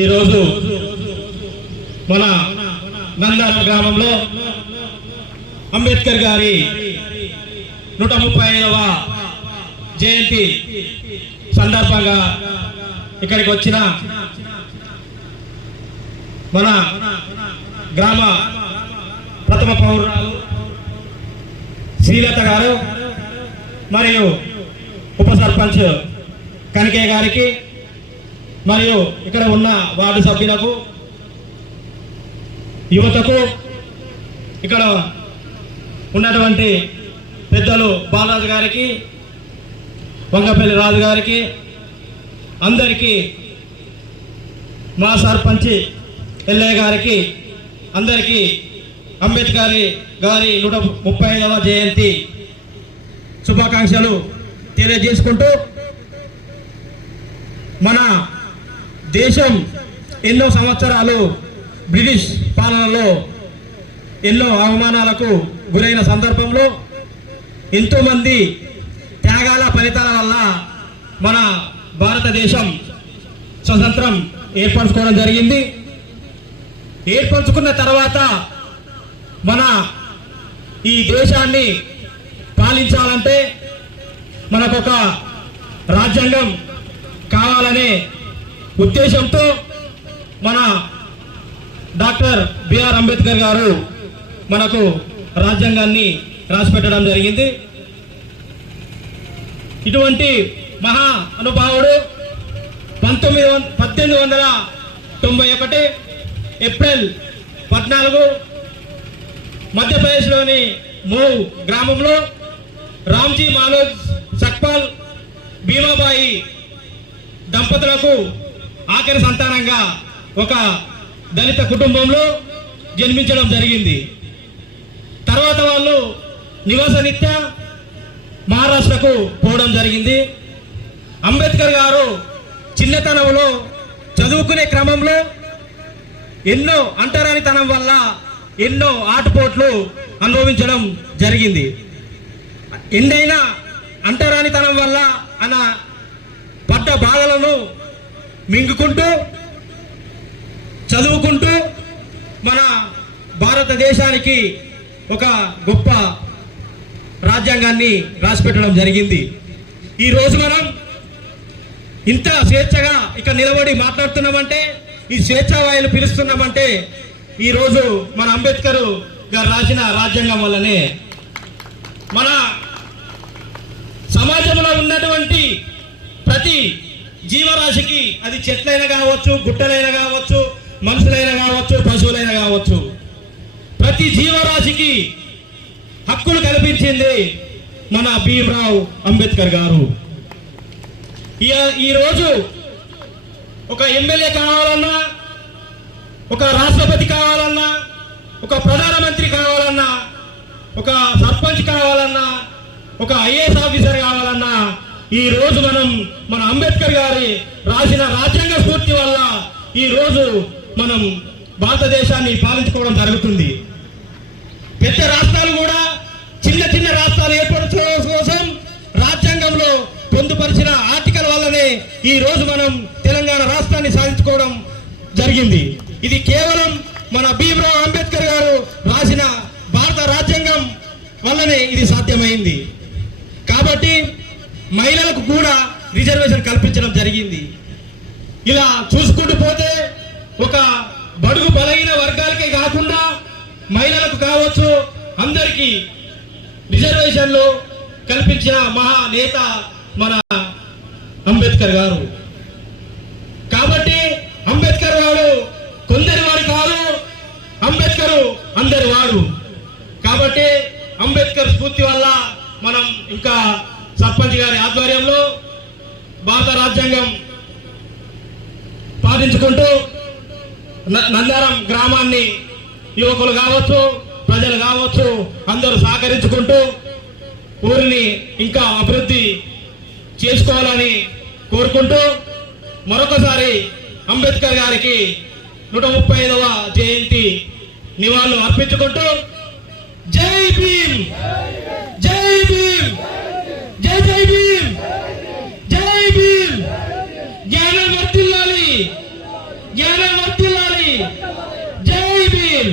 ఈరోజు మన నందారం గ్రామంలో అంబేద్కర్ గారి 135వ జయంతి సందర్భంగా ఇక్కడికి వచ్చిన మన గ్రామ ప్రథమ పౌరురాలు శ్రీలత గారు మరియు ఉప సర్పంచ్ కనికే గారికి మరియు ఇక్కడ ఉన్న వార్డు సభ్యులకు, యువతకు, ఇక్కడ ఉన్నటువంటి పెద్దలు బాలరాజు గారికి, వంగపల్లి రాజు గారికి, అందరికీ, మా సర్పంచ్ ఎల్లయ్య గారికి, అందరికీ అంబేద్కర్ గారి 135వ జయంతి శుభాకాంక్షలు తెలియజేసుకుంటూ, మన దేశం ఎన్నో సంవత్సరాలు బ్రిటిష్ పాలనలో ఎన్నో అవమానాలకు గురైన సందర్భంలో ఎంతోమంది త్యాగాల ఫలితాల వల్ల మన భారతదేశం స్వతంత్రం ఏర్పరచుకోవడం జరిగింది. ఏర్పరచుకున్న తర్వాత మన ఈ దేశాన్ని పాలించాలంటే మనకొక రాజ్యాంగం కావాలనే ఉద్దేశంతో మన డాక్టర్ బిఆర్ అంబేద్కర్ గారు మనకు రాజ్యాంగాన్ని రాసిపెట్టడం జరిగింది. ఇటువంటి మహా అనుభావుడు 1891 ఏప్రిల్ 14 మధ్యప్రదేశ్లోని మౌ గ్రామంలో రామ్జీ మాలోజ్ సక్పాల్ భీమాబాయి దంపతులకు ఆఖరి సంతానంగా ఒక దళిత కుటుంబంలో జన్మించడం జరిగింది. తర్వాత వాళ్ళు నివాసరీత్యా మహారాష్ట్రకు పోవడం జరిగింది. అంబేద్కర్ గారు చిన్నతనంలో చదువుకునే క్రమంలో ఎన్నో అంటరానితనం వల్ల ఎన్నో ఆటుపోట్లు అనుభవించడం జరిగింది. ఎన్నైనా అంటరానితనం వల్ల అన్న పడ్డ బాధలను మింగుకుంటూ చదువుకుంటూ మన భారతదేశానికి ఒక గొప్ప రాజ్యాంగాన్ని రాసిపెట్టడం జరిగింది. ఈరోజు మనం ఇంత స్వేచ్ఛగా ఇక్కడ నిలబడి మాట్లాడుతున్నామంటే, ఈ స్వేచ్ఛావాయులు పిలుస్తున్నామంటే ఈరోజు మన అంబేద్కర్ గారు రాసిన రాజ్యాంగం వల్లనే. మన సమాజంలో ఉన్నటువంటి ప్రతి జీవరాశికి, అది చెట్లైనా కావచ్చు, గుట్టలైనా కావచ్చు, మనుషులైనా కావచ్చు, పశువులైనా కావచ్చు, ప్రతి జీవరాశికి హక్కులు కల్పించింది మన భీమ్రావ్ అంబేద్కర్ గారు. ఈరోజు ఒక ఎమ్మెల్యే కావాలన్నా, ఒక రాష్ట్రపతి కావాలన్నా, ఒక ప్రధానమంత్రి కావాలన్నా, ఒక సర్పంచ్ కావాలన్నా, ఒక ఐఏఎస్ ఆఫీసర్ కావాలన్నా, ఈ రోజు మన అంబేద్కర్ గారి రాసిన రాజ్యాంగ స్ఫూర్తి వల్ల ఈ రోజు మనం భారతదేశాన్ని పాలించుకోవడం జరుగుతుంది. పెద్ద రాష్ట్రాలు కూడా చిన్న చిన్న రాష్ట్రాలు ఏర్పరచడం కోసం రాజ్యాంగంలో పొందుపరిచిన ఆర్టికల్ వల్లనే ఈ రోజు మనం తెలంగాణ రాష్ట్రాన్ని సాధించుకోవడం జరిగింది. ఇది కేవలం మన భీమ్రావ్ అంబేద్కర్ గారు రాసిన భారత రాజ్యాంగం వల్లనే ఇది సాధ్యమైంది. కాబట్టి మహిళలకు కూడా రిజర్వేషన్ కల్పించడం జరిగింది. ఇలా చూసుకుంటూ పోతే ఒక బడుగు బలహీన వర్గాలకే కాకుండా మహిళలకు కావచ్చు, అందరికీ రిజర్వేషన్లు కల్పించిన మహా నేత మన అంబేద్కర్ గారు. కాబట్టి అంబేద్కర్ వాడు కొందరి వాడు కాదు, అంబేద్కర్ అందరి వాడు. కాబట్టి అంబేద్కర్ స్ఫూర్తి వల్ల మనం ఇంకా సర్పంచ్ గారి ఆధ్వర్యంలో భారత రాజ్యాంగం పాటించుకుంటూ నందారం గ్రామాన్ని యువకులు కావచ్చు, ప్రజలు కావచ్చు, అందరూ సహకరించుకుంటూ ఊరిని ఇంకా అభివృద్ధి చేసుకోవాలని కోరుకుంటూ మరొకసారి అంబేద్కర్ గారికి 135వ జయంతి నివాళులు అర్పించుకుంటూ జై భీమ్, జై భీమ్, జై జై భీమ్, జై భీమ్, జ్ఞానం వర్ధిల్లాలి, జ్ఞానం వర్ధిల్లాలి. జై భీమ్.